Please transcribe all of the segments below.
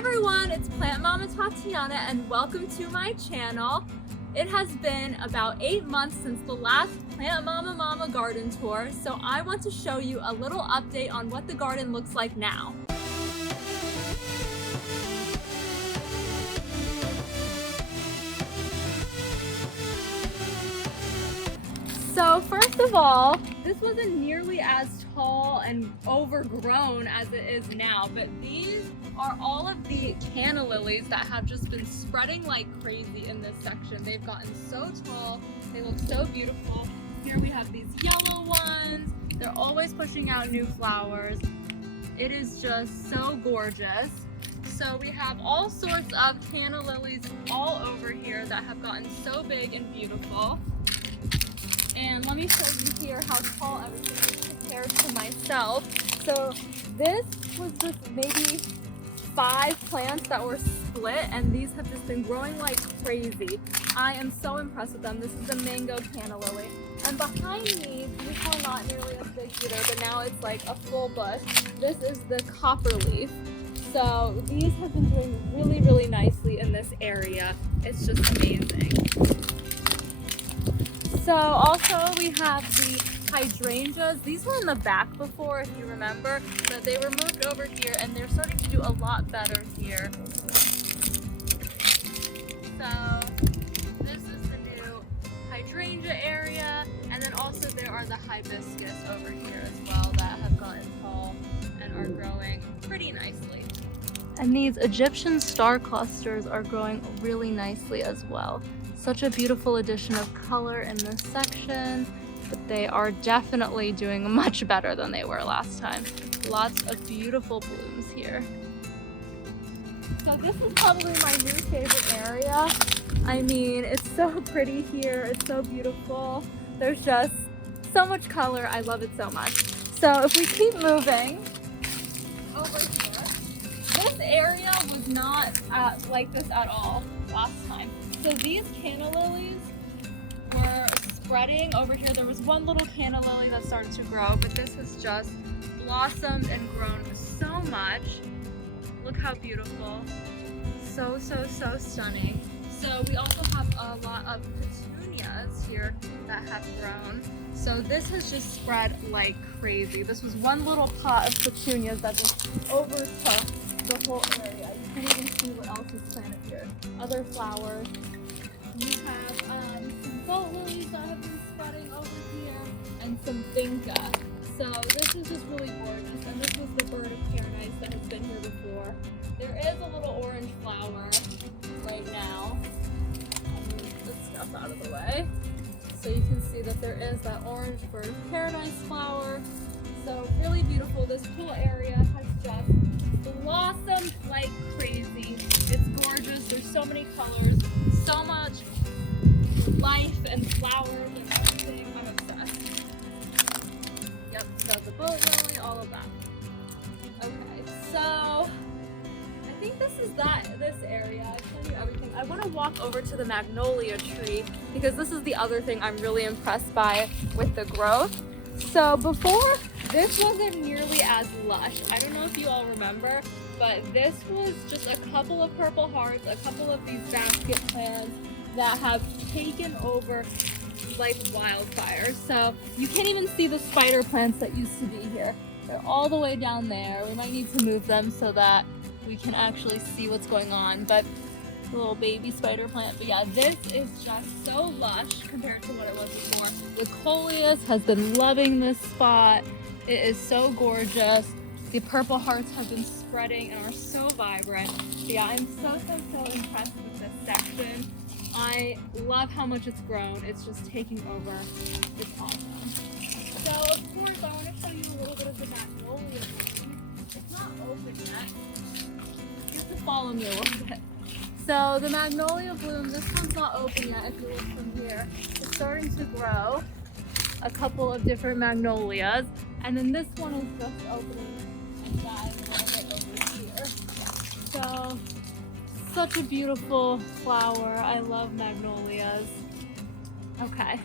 everyone, it's Plant Mama Tatiana and welcome to my channel. It has been about 8 months since the last Plant Mama garden tour, so I want to show you a little update on what the garden looks like now. So first of all, this wasn't nearly as tall and overgrown as it is now, but these are all of the canna lilies that have just been spreading like crazy in this section. They've gotten so tall, they look so beautiful. Here we have these yellow ones. They're always pushing out new flowers. It is just so gorgeous. So we have all sorts of canna lilies all over here that have gotten so big and beautiful. And let me show you here how tall everything is compared to myself. So this was just maybe 5 plants that were split, and these have just been growing like crazy. I am so impressed with them. This is the mango canna lily. And behind me, these are not nearly as big either, but now it's like a full bush. This is the copper leaf. So these have been doing really nicely in this area. It's just amazing. So also we have the hydrangeas. These were in the back before, if you remember, but they were moved over here and they're starting to do a lot better here. So this is the new hydrangea area, and then also there are the hibiscus over here as well that have gotten tall and are growing pretty nicely. And these Egyptian star clusters are growing really nicely as well. Such a beautiful addition of color in this section, but they are definitely doing much better than they were last time. Lots of beautiful blooms here. So this is probably my new favorite area. I mean, it's so pretty here. It's so beautiful. There's just so much color. I love it so much. So if we keep moving over here, this area was not like this at all last time. So these canna lilies were spreading over here. There was one little canna lily that started to grow, but this has just blossomed and grown so much. Look how beautiful. So stunning. So we also have a lot of petunias here that have grown. So this has just spread like crazy. This was one little pot of petunias that just overtook the whole area. You can't even see what else is planted here. Other flowers. We have some boat lilies that have been spreading over here, and some vinca. So this is just really gorgeous, and this was the bird of paradise that has been here before. There is a little orange flower right now. I'll move this stuff out of the way. So you can see that there is that orange bird of paradise flower. So really beautiful. This whole area has just blossomed like crazy. It's gorgeous. There's so many colors, so much life and flowers and everything. I'm obsessed. Yep, so the boat lily, all of that. Okay, so I think this is this area. I tell you everything. I want to walk over to the magnolia tree because this is the other thing I'm really impressed by with the growth. So before, this wasn't nearly as lush. I don't know if you all remember, but this was just a couple of purple hearts, a couple of these basket plants that have taken over like wildfire. So you can't even see the spider plants that used to be here. They're all the way down there. We might need to move them so that we can actually see what's going on. But the little baby spider plant. But yeah, this is just so lush compared to what it was before. The coleus has been loving this spot. It is so gorgeous. The purple hearts have been spreading and are so vibrant. But yeah, I'm so impressed with this section. I love how much it's grown. It's just taking over. It's awesome. So of course I want to show you a little bit of the magnolia bloom. It's not open yet. You have to follow me a little bit. So the magnolia bloom, this one's not open yet if you look from here. It's starting to grow. A couple of different magnolias. And then this one is just opening and that is a little bit over here. So such a beautiful flower. I love magnolias. Okay.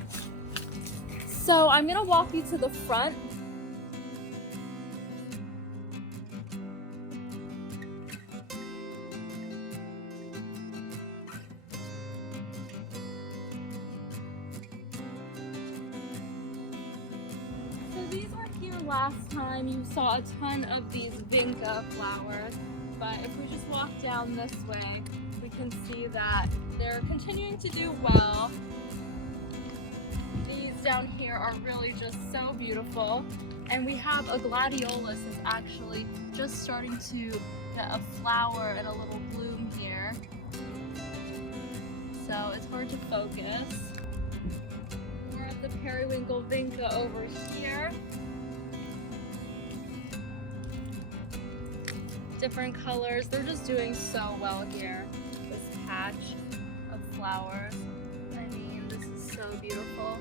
So I'm gonna walk you to the front. these were here last time. You saw a ton of these vinca flowers, but if we just walk down this way, we can see that they're continuing to do well. These down here are really just so beautiful. And we have a gladiolus that's actually just starting to get a flower and a little bloom here. So it's hard to focus. More of the periwinkle vinca over here. Different colors. They're just doing so well here. This patch of flowers. I mean, this is so beautiful.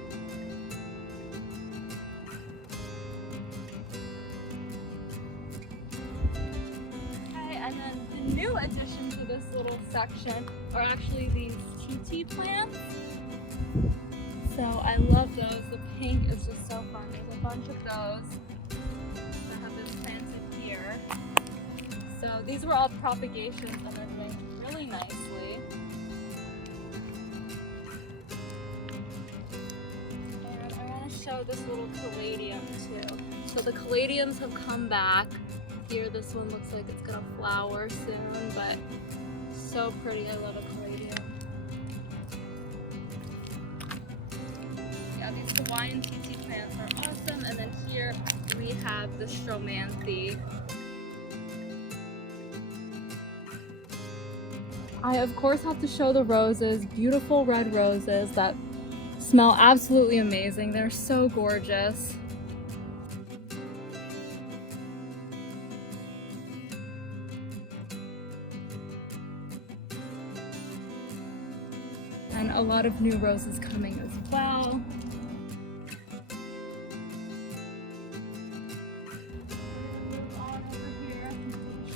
Okay, and then the new addition to this little section are actually these TT plants. So I love those. The pink is just so fun. There's a bunch of those that have been planted here. So these were all propagations and they're doing really nicely. And I want to show this little caladium too. So the caladiums have come back. Here this one looks like it's gonna flower soon, but so pretty. I love a caladium. Yeah, these Hawaiian TT plants are awesome. And then here we have the stromanthe. I of course have to show the roses, beautiful red roses that smell absolutely amazing. They're so gorgeous. And a lot of new roses coming as well. Move on over here,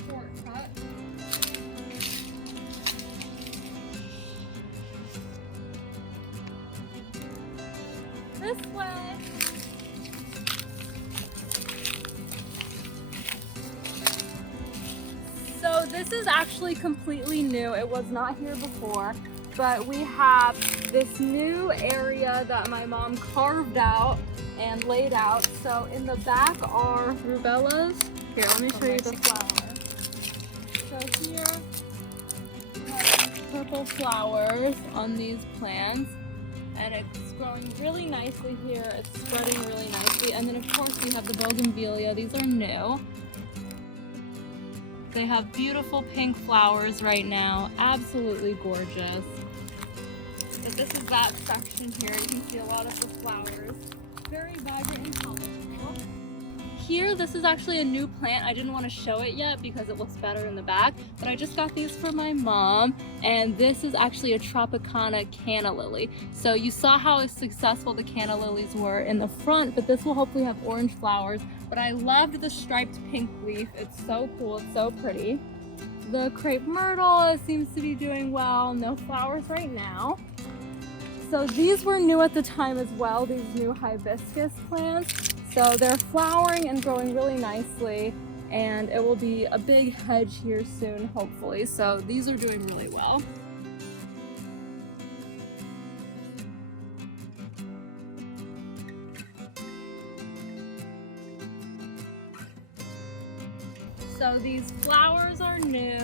shortcut. This way. So this is actually completely new. It was not here before, but we have this new area that my mom carved out and laid out. So in the back are rubellas. Here, let me show you the flowers. So here we have purple flowers on these plants. And it's growing really nicely here. It's spreading really nicely. And then of course we have the bougainvillea. These are new. They have beautiful pink flowers right now. Absolutely gorgeous. But this is that section here. You can see a lot of the flowers. Very vibrant and colorful. Here, this is actually a new plant. I didn't want to show it yet because it looks better in the back, but I just got these for my mom, and this is actually a Tropicana canna lily. So you saw how successful the canna lilies were in the front, but this will hopefully have orange flowers. But I loved the striped pink leaf. It's so cool, it's so pretty. The crepe myrtle seems to be doing well. No flowers right now. So these were new at the time as well, these new hibiscus plants. So they're flowering and growing really nicely, and it will be a big hedge here soon, hopefully. So these are doing really well. So these flowers are new.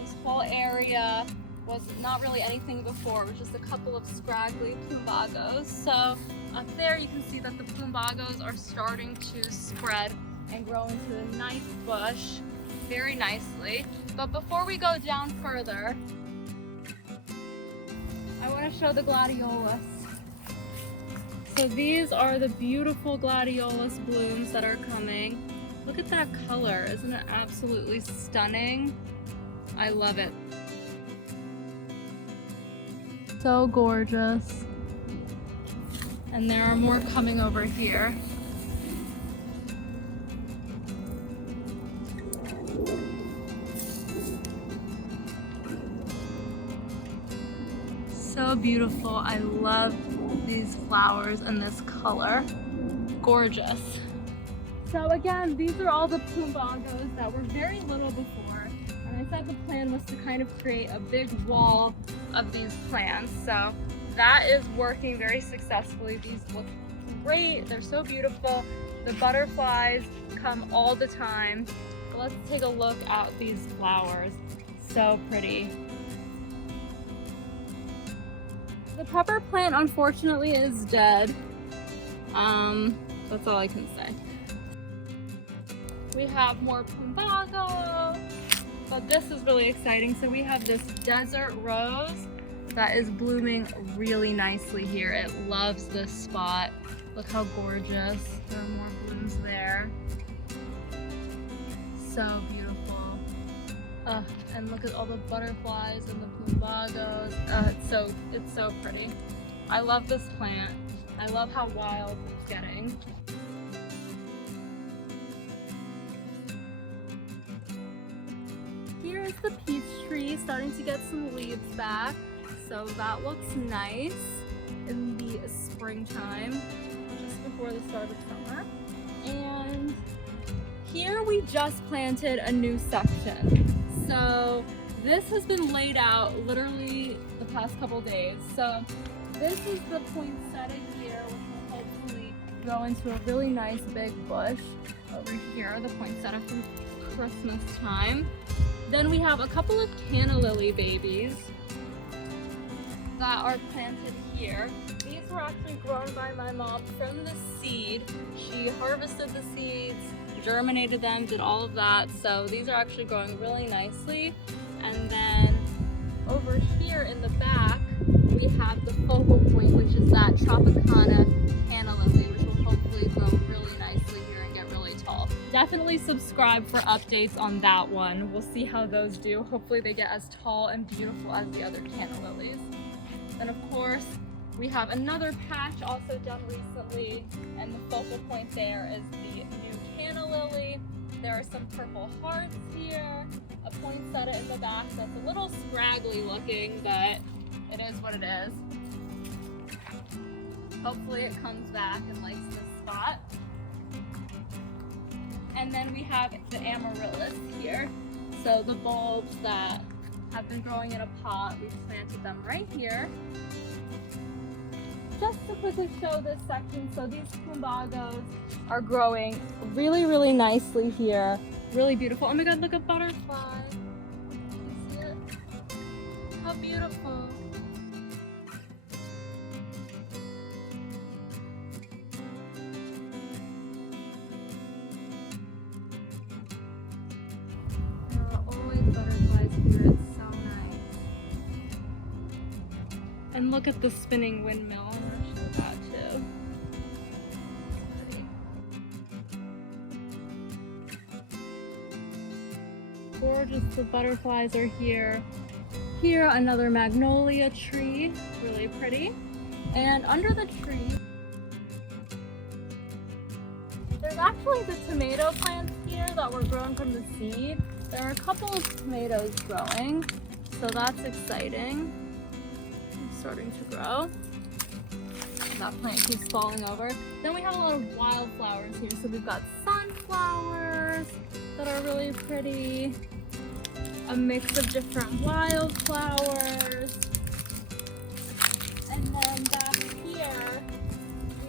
This whole area was not really anything before. It was just a couple of scraggly pumbagos. So up there you can see that the pumbagos are starting to spread and grow into a nice bush very nicely. But before we go down further, I want to show the gladiolus. So these are the beautiful gladiolus blooms that are coming. Look at that color. Isn't it absolutely stunning? I love it. So gorgeous. And there are more coming over here. So beautiful. I love these flowers and this color. Gorgeous. So again, these are all the pumbagos that were very little before. And I said the plan was to kind of create a big wall of these plants. So that is working very successfully. These look great. They're so beautiful. The butterflies come all the time. But let's take a look at these flowers. So pretty. The pepper plant unfortunately is dead. That's all I can say. We have more Pumbago, but this is really exciting. So we have this desert rose that is blooming really nicely here. It loves this spot. Look how gorgeous. There are more blooms there. So beautiful. And look at all the butterflies and the Pumbagos. It's so pretty. I love this plant. I love how wild it's getting. Here is the peach tree starting to get some leaves back. So that looks nice in the springtime, just before the start of summer. And here we just planted a new section. So this has been laid out literally the past couple days. So this is the poinsettia here, which will hopefully grow into a really nice big bush. Over here, the poinsettia from Christmas time. Then we have a couple of canna lily babies that are planted here. These were actually grown by my mom from the seed. She harvested the seeds, germinated them, did all of that. So these are actually growing really nicely. And then over here in the back, we have the focal point, which is that Tropicana canna lily, which will hopefully grow really nicely here and get really tall. Definitely subscribe for updates on that one. We'll see how those do. Hopefully they get as tall and beautiful as the other canna lilies. And of course, we have another patch also done recently, and the focal point there is the new canna lily. There are some purple hearts here, a poinsettia in the back that's a little scraggly looking, but it is what it is. Hopefully it comes back and likes this spot. And then we have the amaryllis here. So the bulbs that have been growing in a pot, we've planted them right here. Just to quickly show this section, so these Pumbagos are growing really, really nicely here. Really beautiful. Oh my god, look at butterfly. You see it? How beautiful. There are always butterflies here. It's so nice. And look at the spinning windmill. I'm going to show that too. Gorgeous, the butterflies are here. Here, another magnolia tree, really pretty. And under the tree, there's actually the tomato plants here that were grown from the seed. There are a couple of tomatoes growing, so that's exciting. It's starting to grow. That plant keeps falling over. Then we have a lot of wildflowers here. So we've got sunflowers that are really pretty. A mix of different wildflowers. And then back here,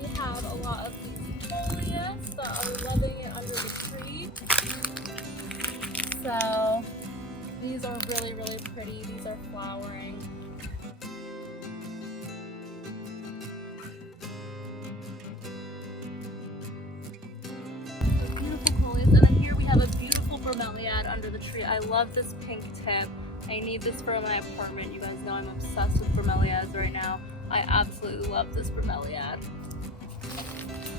we have a lot of these foliage that are loving it under the tree. So these are really, really pretty. These are flowering. Bromeliad under the tree. I love this pink tip. I need this for my apartment. You guys know I'm obsessed with bromeliads right now. I absolutely love this bromeliad.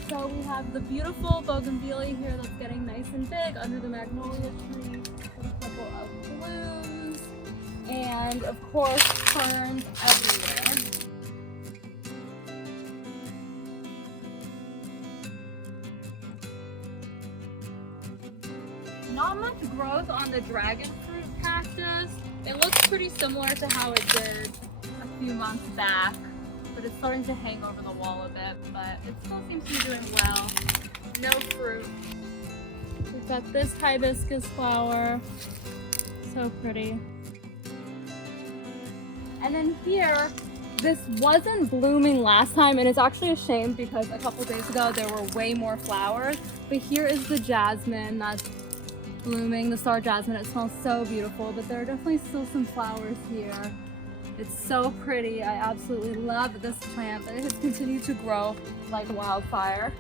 So we have the beautiful bougainvillea here that's getting nice and big under the magnolia tree with a couple of blooms. And of course, ferns everywhere. Not much growth on the dragon fruit cactus. It looks pretty similar to how it did a few months back, but it's starting to hang over the wall a bit, but it still seems to be doing well. No fruit. We've got this hibiscus flower. So pretty. And then here, This wasn't blooming last time, and it's actually a shame because a couple days ago there were way more flowers. But here is the jasmine that's blooming, the star jasmine. It smells so beautiful, but there are definitely still some flowers here. It's so pretty. I absolutely love this plant, but it has continued to grow like wildfire.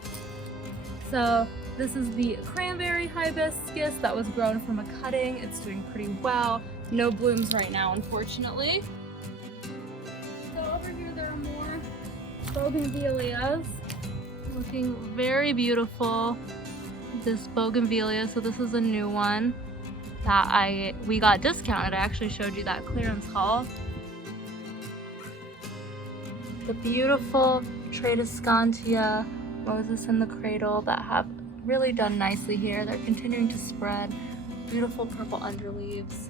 So this is the cranberry hibiscus that was grown from a cutting. It's doing pretty well. No blooms right now, unfortunately. So over here there are more bougainvilleas, looking very beautiful. This bougainvillea, so this is a new one that we got discounted. I actually showed you that clearance haul. The beautiful Tradescantia Moses in the cradle that have really done nicely here. They're continuing to spread. Beautiful purple underleaves.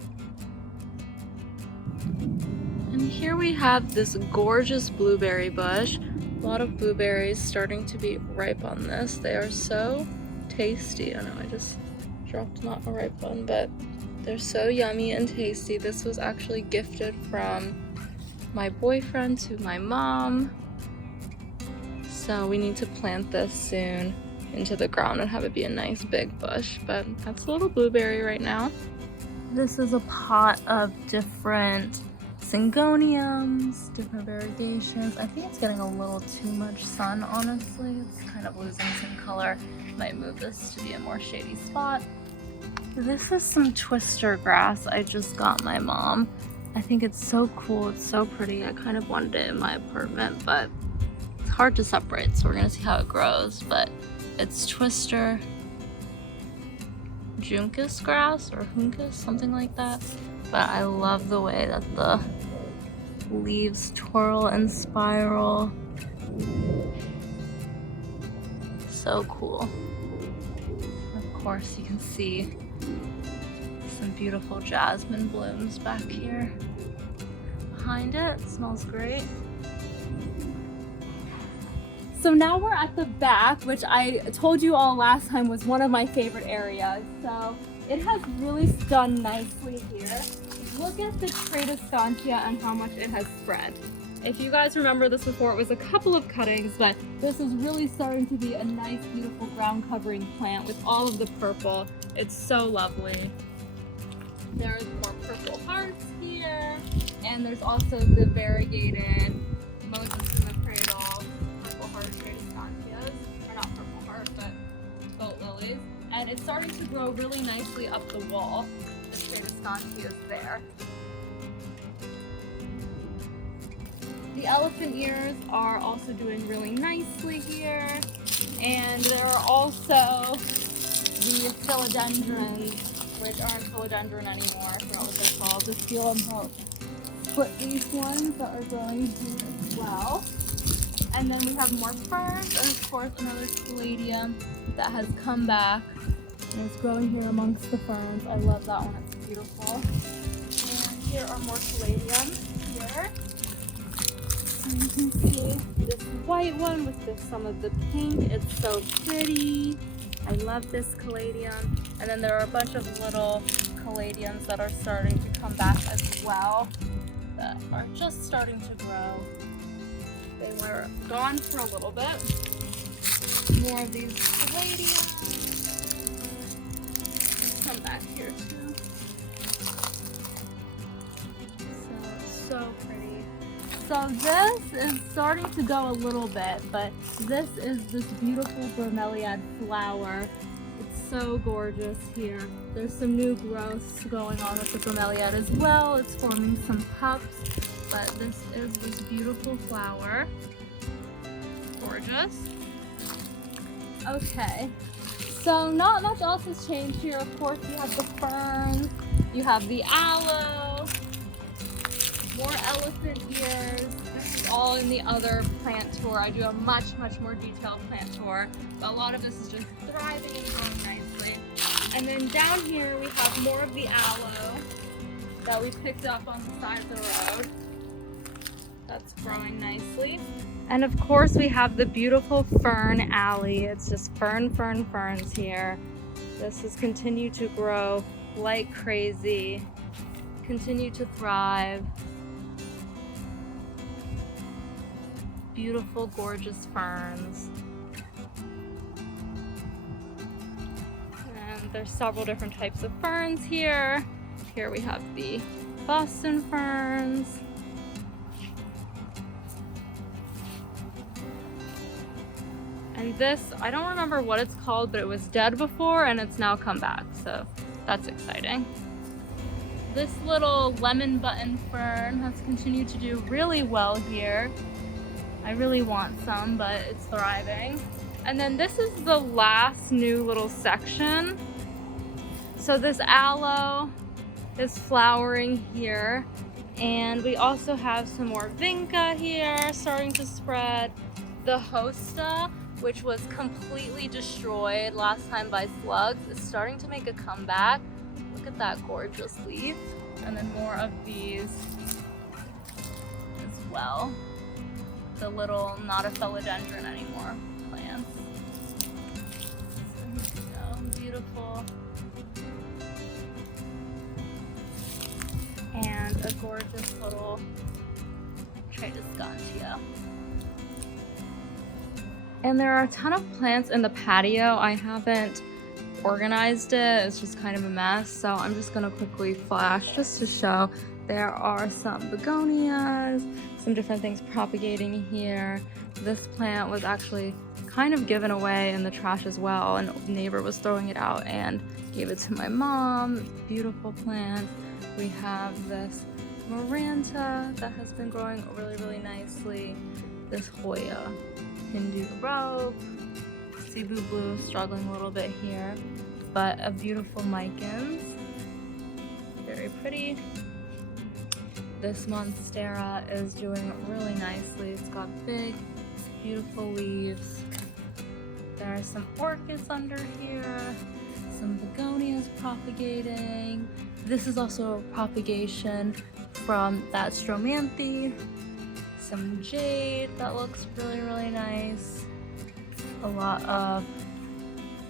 And here we have this gorgeous blueberry bush. A lot of blueberries starting to be ripe on this. They are so tasty. I know I just dropped not a ripe one, but they're so yummy and tasty. This was actually gifted from my boyfriend to my mom. So we need to plant this soon into the ground and have it be a nice big bush, but that's a little blueberry right now. This is a pot of different syngoniums, different variegations. I think it's getting a little too much sun, honestly. It's kind of losing some color. Might move this to be a more shady spot. This is some twister grass I just got my mom. I think it's so cool, it's so pretty. I kind of wanted it in my apartment, but it's hard to separate, so we're gonna see how it grows. But it's twister juncus grass or huncus, something like that. But I love the way that the leaves twirl and spiral. So cool. Of course, you can see some beautiful jasmine blooms back here behind it. It smells great. So now we're at the back, which I told you all last time was one of my favorite areas. So it has really done nicely here. Look at the Tradescantia and how much it has spread. If you guys remember this before, it was a couple of cuttings, but this is really starting to be a nice, beautiful ground covering plant with all of the purple. It's so lovely. There's more purple hearts here, and there's also the variegated Moses in the cradle purple heart Tradescantias, or not purple heart, but boat lilies. And it's starting to grow really nicely up the wall. The Tradescantias there. The elephant ears are also doing really nicely here. And there are also the philodendrons, which aren't philodendron anymore. I forgot what they're called. The split-leaf ones that are growing here as well. And then we have more ferns, and of course another caladium that has come back and it's growing here amongst the ferns. I love that one, it's beautiful. And here are more caladiums here. And you can see this white one with some of the pink. It's so pretty. I love this caladium. And then there are a bunch of little caladiums that are starting to come back as well that are just starting to grow. They were gone for a little bit. More of these caladiums. Come back here too. So pretty. So this is starting to go a little bit, but this is this beautiful bromeliad flower. It's so gorgeous here. There's some new growths going on with the bromeliad as well. It's forming some pups, but this is this beautiful flower. Gorgeous. Okay, so not much else has changed here. Of course, you have the ferns, you have the aloe, more elephant ears. This is all in the other plant tour. I do a much more detailed plant tour, but a lot of this is just thriving and growing nicely. And then down here we have more of the aloe that we picked up on the side of the road. That's growing nicely. And of course we have the beautiful fern alley. It's just ferns here. This has continued to grow like crazy, continue to thrive. beautiful, gorgeous ferns. And there's several different types of ferns here. Here we have the Boston ferns. And this, I don't remember what it's called, but it was dead before and it's now come back, so that's exciting. This little lemon button fern has continued to do really well here. I really want some, but it's thriving. And then this is the last new little section. So this aloe is flowering here. And we also have some more vinca here starting to spread. The hosta, which was completely destroyed last time by slugs, is starting to make a comeback. Look at that gorgeous leaf. And then more of these as well. The little, not a philodendron anymore, plants. So beautiful. And a gorgeous little Tradescantia. And there are a ton of plants in the patio. I haven't organized it. It's just kind of a mess. So I'm just gonna quickly flash just to show. There are some begonias, some different things propagating here. This plant was actually kind of given away in the trash as well. And a neighbor was throwing it out and gave it to my mom. Beautiful plant. We have this Maranta that has been growing really, really nicely. This Hoya Hindu rope. Cebu blue struggling a little bit here, but a beautiful Micans. Very pretty. This Monstera is doing really nicely. It's got big, beautiful leaves. There are some orchids under here, some begonias propagating. This is also a propagation from that Stromanthe. Some jade that looks really, really nice. A lot of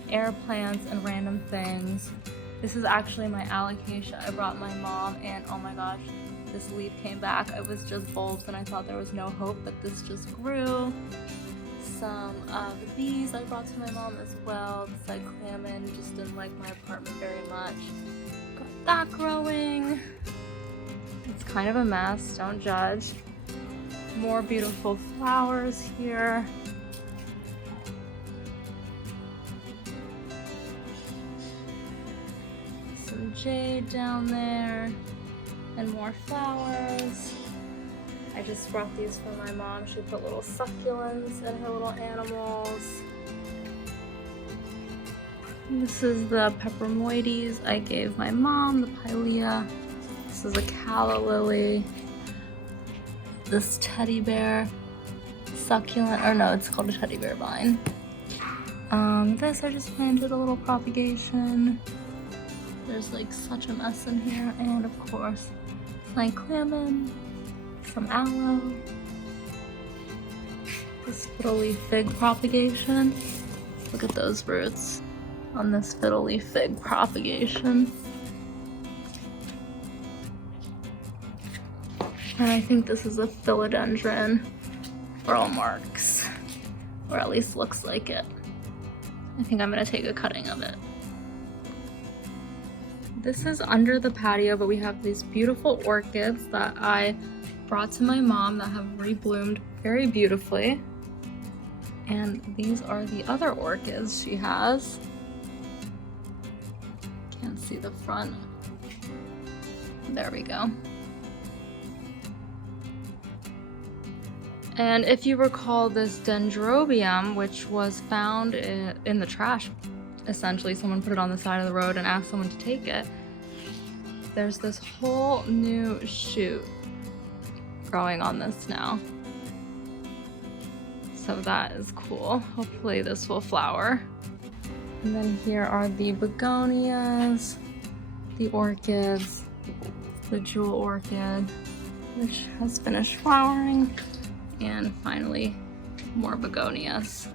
air plants and random things. This is actually my allocation. I brought my mom and oh my gosh, this leaf came back. It was just bulbs and I thought there was no hope, but this just grew. Some of these I brought to my mom as well. The cyclamen, just didn't like my apartment very much. Got that growing. It's kind of a mess, don't judge. More beautiful flowers here. Some jade down there and more flowers. I just brought these for my mom. She put little succulents in her little animals. This is the peppermoides I gave my mom, the pilea. This is a calla lily. This teddy bear succulent, or no, it's called a teddy bear vine. This I just planted a little propagation. There's like such a mess in here, and of course, cyclamen, some aloe, this fiddle leaf fig propagation. Look at those roots on this fiddle leaf fig propagation. And I think this is a philodendron burl marks, or at least looks like it. I think I'm gonna take a cutting of it. This is under the patio, but we have these beautiful orchids that I brought to my mom that have rebloomed very beautifully. And these are the other orchids she has. Can't see the front. There we go. And if you recall this dendrobium, which was found in the trash, essentially someone put it on the side of the road and asked someone to take it. There's this whole new shoot growing on this now. So that is cool. Hopefully this will flower. And then here are the begonias, the orchids, the jewel orchid, which has finished flowering. And finally, more begonias.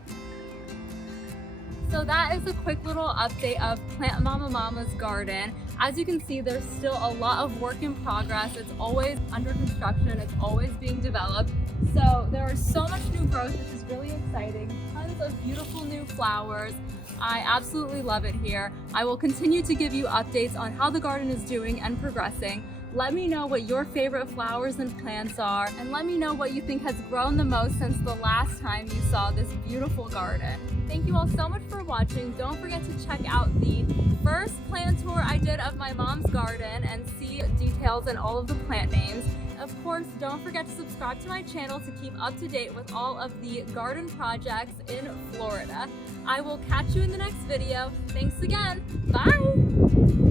So that is a quick little update of Plant Mama Mama's garden. As you can see, there's still a lot of work in progress. It's always under construction, it's always being developed. So there is so much new growth, which is really exciting. Tons of beautiful new flowers. I absolutely love it here. I will continue to give you updates on how the garden is doing and progressing. Let me know what your favorite flowers and plants are, and let me know what you think has grown the most since the last time you saw this beautiful garden. Thank you all so much for watching. Don't forget to check out the first plant tour I did of my mom's garden and see details and all of the plant names. Of course, don't forget to subscribe to my channel to keep up to date with all of the garden projects in Florida. I will catch you in the next video. Thanks again. Bye!